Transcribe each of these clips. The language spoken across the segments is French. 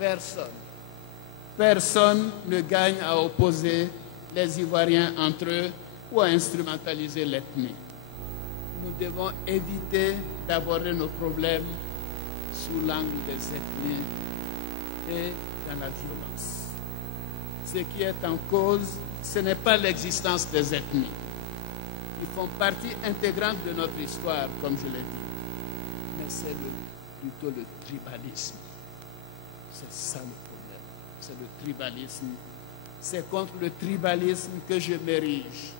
Personne. Personne ne gagne à opposer les Ivoiriens entre eux ou à instrumentaliser l'ethnie. Nous devons éviter d'aborder nos problèmes sous l'angle des ethnies et dans la violence. Ce qui est en cause, ce n'est pas l'existence des ethnies. Ils font partie intégrante de notre histoire, comme je l'ai dit. Mais c'est plutôt le tribalisme. C'est ça le problème. C'est le tribalisme. C'est contre le tribalisme que je m'érige.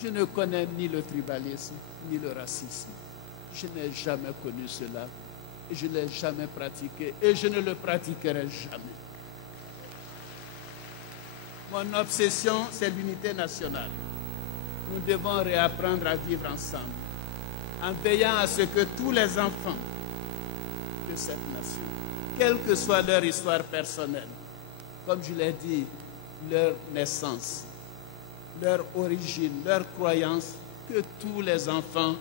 Je ne connais ni le tribalisme, ni le racisme. Je n'ai jamais connu cela. Et je ne l'ai jamais pratiqué. Et je ne le pratiquerai jamais. Mon obsession, c'est l'unité nationale. Nous devons réapprendre à vivre ensemble, en veillant à ce que tous les enfants de cette nation, quelle que soit leur histoire personnelle, comme je l'ai dit, leur naissance, leur origine, leur croyance, que tous les enfants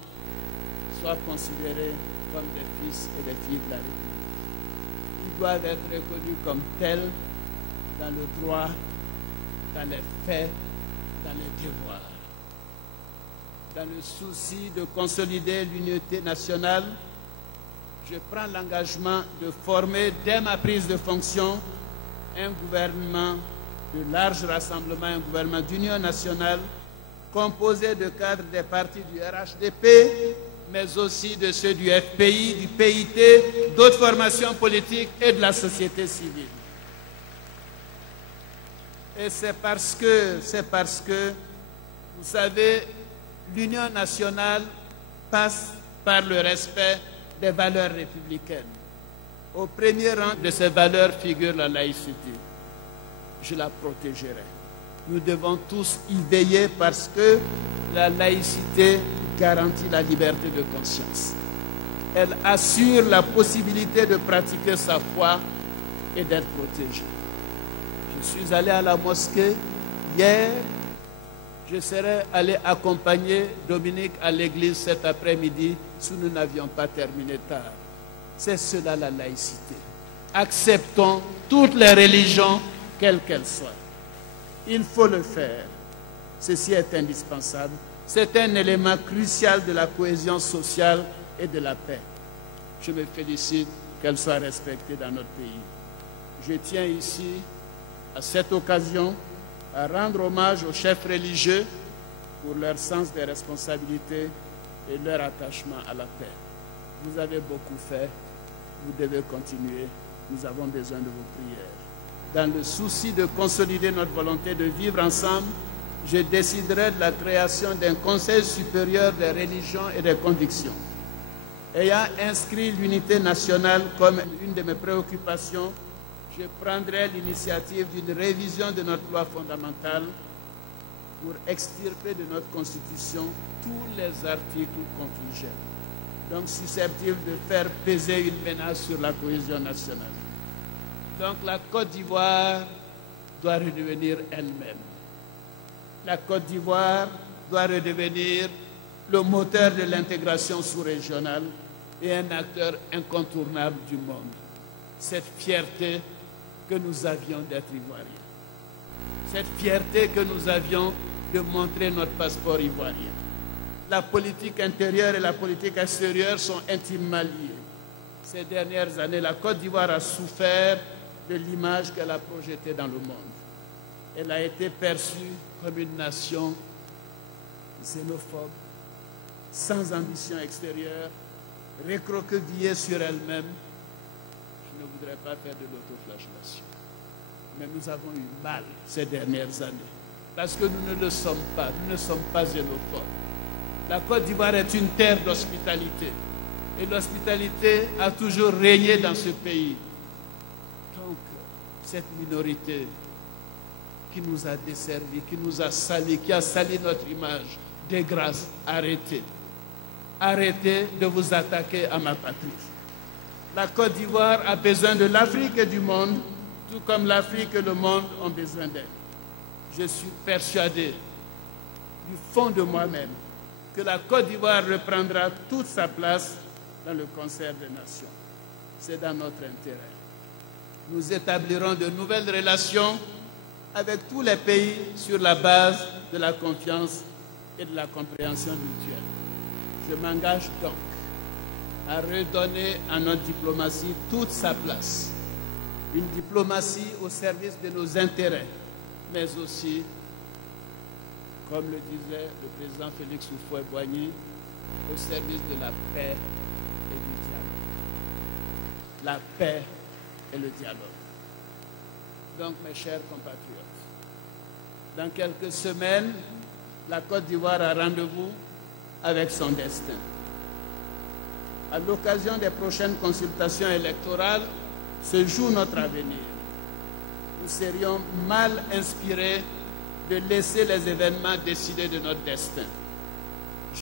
soient considérés comme des fils et des filles de la République. Ils doivent être reconnus comme tels dans le droit, dans les faits, dans les devoirs. Dans le souci de consolider l'unité nationale, je prends l'engagement de former dès ma prise de fonction un gouvernement de large rassemblement, un gouvernement d'union nationale composé de cadres des partis du RHDP, mais aussi de ceux du FPI, du PIT, d'autres formations politiques et de la société civile. Et c'est parce que, vous savez, l'union nationale passe par le respect des valeurs républicaines. Au premier rang de ces valeurs figure la laïcité. Je la protégerai. Nous devons tous y veiller parce que la laïcité garantit la liberté de conscience. Elle assure la possibilité de pratiquer sa foi et d'être protégé. Je suis allé à la mosquée hier. Je serais allé accompagner Dominique à l'église cet après-midi si nous n'avions pas terminé tard. C'est cela la laïcité. Acceptons toutes les religions, quelles qu'elles soient. Il faut le faire. Ceci est indispensable. C'est un élément crucial de la cohésion sociale et de la paix. Je me félicite qu'elle soit respectée dans notre pays. Je tiens ici, à cette occasion, à rendre hommage aux chefs religieux pour leur sens des responsabilités et leur attachement à la paix. Vous avez beaucoup fait, vous devez continuer, nous avons besoin de vos prières. Dans le souci de consolider notre volonté de vivre ensemble, je déciderai de la création d'un Conseil supérieur des religions et des convictions. Ayant inscrit l'unité nationale comme une de mes préoccupations, je prendrai l'initiative d'une révision de notre loi fondamentale pour extirper de notre Constitution tous les articles confligents, donc susceptibles de faire peser une menace sur la cohésion nationale. Donc la Côte d'Ivoire doit redevenir elle-même. La Côte d'Ivoire doit redevenir le moteur de l'intégration sous-régionale et un acteur incontournable du monde. Cette fierté que nous avions d'être Ivoiriens. Cette fierté que nous avions de montrer notre passeport ivoirien. La politique intérieure et la politique extérieure sont intimement liées. Ces dernières années, la Côte d'Ivoire a souffert de l'image qu'elle a projetée dans le monde. Elle a été perçue comme une nation xénophobe, sans ambition extérieure, recroquevillée sur elle-même. Je ne voudrais pas faire de l'autoflagellation. Mais nous avons eu mal ces dernières années. Parce que nous ne le sommes pas. Nous ne sommes pas xénophobes. La Côte d'Ivoire est une terre d'hospitalité. Et l'hospitalité a toujours régné dans ce pays. Donc, cette minorité qui nous a desservis, qui nous a salis, qui a sali notre image, de grâce, arrêtez. Arrêtez de vous attaquer à ma patrie. La Côte d'Ivoire a besoin de l'Afrique et du monde, tout comme l'Afrique et le monde ont besoin d'elle. Je suis persuadé, du fond de moi-même, que la Côte d'Ivoire reprendra toute sa place dans le concert des nations. C'est dans notre intérêt. Nous établirons de nouvelles relations avec tous les pays sur la base de la confiance et de la compréhension mutuelle. Je m'engage donc à redonner à notre diplomatie toute sa place. Une diplomatie au service de nos intérêts, mais aussi, comme le disait le président Félix Houphouët-Boigny, au service de la paix et du dialogue. La paix et le dialogue. Donc, mes chers compatriotes, dans quelques semaines, la Côte d'Ivoire a rendez-vous avec son destin. À l'occasion des prochaines consultations électorales, se joue notre avenir. Nous serions mal inspirés de laisser les événements décider de notre destin.